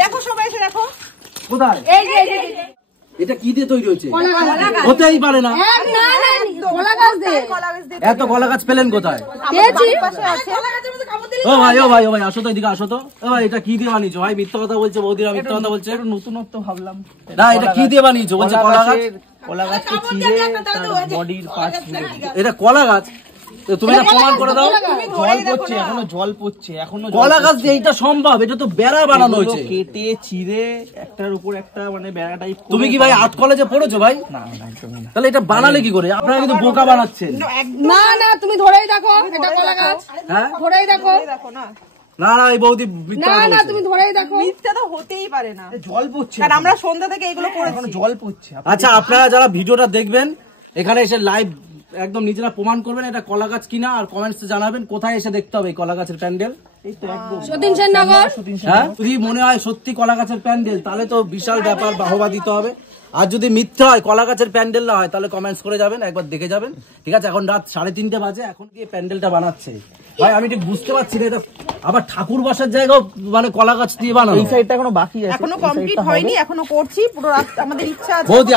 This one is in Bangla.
দেখো সবাই এসে দেখো কোথায় এটা কি দিয়ে তৈরি হয়েছে? হতেই পারে না। এত কলা গাছ পেলেন কোথায়? ও ভাই ও ভাই ও ভাই আসো তো, এদিকে আসো তো। ও ভাই এটা কি দিয়ে বানিয়েছো? ভাই মিথ্যা কথা বলছে, বৌদিরা মিথ্যা কথা বলছে। নতুনত্ব ভাবলাম। না এটা কি দিয়ে বানিয়েছো? বলছে কলা গাছ। কলা গাছকে চিড়ে তার বডির পার্টস এটা কলা গাছ? তুমি এটা প্রমাণ করে দাও। জল পড়ছে, এখনো জল পড়ছে, এখনো কলা গাছ দিয়ে এটা সম্ভব? এটা তো বেড়া বানানো হয়েছে। কেটে চিড়ে একটার উপর একটা মানে বেড়া টাইপ। তুমি কি ভাই আর্ট কলেজে পড়েছো ভাই? না না একদমই না। তাহলে এটা বানালে কি করে? আপনারা কিন্তু বোকা বানাচ্ছেন। না না তুমি ধরেই দেখো, এটা কলা গাছ। হ্যাঁ ধরেই দেখো। না না এই বৌদি না না তুমি ধরেই দেখো। মিথ্যা তো হতেই পারে না। জল পড়ছে, কারণ আমরা সন্ধ্যা থেকে এগুলো করেছি। এখনো জল পড়ছে। আচ্ছা আপনারা যারা ভিডিওটা দেখবেন এখানে এসে লাইভ একদম নিজেরা প্রমাণ করবেন এটা কলা গাছ কিনা, আর কমেন্টসে জানাবেন কোথায় এসে দেখতে হবে এই কলা গাছের প্যান্ডেল। সতীন সেননগর। হ্যাঁ যদি মনে হয় সত্যি কলা গাছের প্যান্ডেল তাহলে তো বিশাল ব্যাপার, বাহবা দিতে হবে। আর যদি মিথ্যা হয় কলা গাছের প্যান্ডেল না হয় তাহলে কমেন্টস করে যাবেন, একবার দেখে যাবেন। ঠিক আছে এখন রাত 3:30 বাজে, এখন কি প্যান্ডেলটা বানাচ্ছে ভাই আমি ঠিক বুঝতে পারছি না। এটা আবার ঠাকুর বসার জায়গাও মানে কলা গাছ দিয়ে বানানো। এই সাইডটা এখনো বাকি আছে, এখনো কমপ্লিট হয়নি, এখনো করছি। পুরো আমাদের ইচ্ছা আছে। বৌদি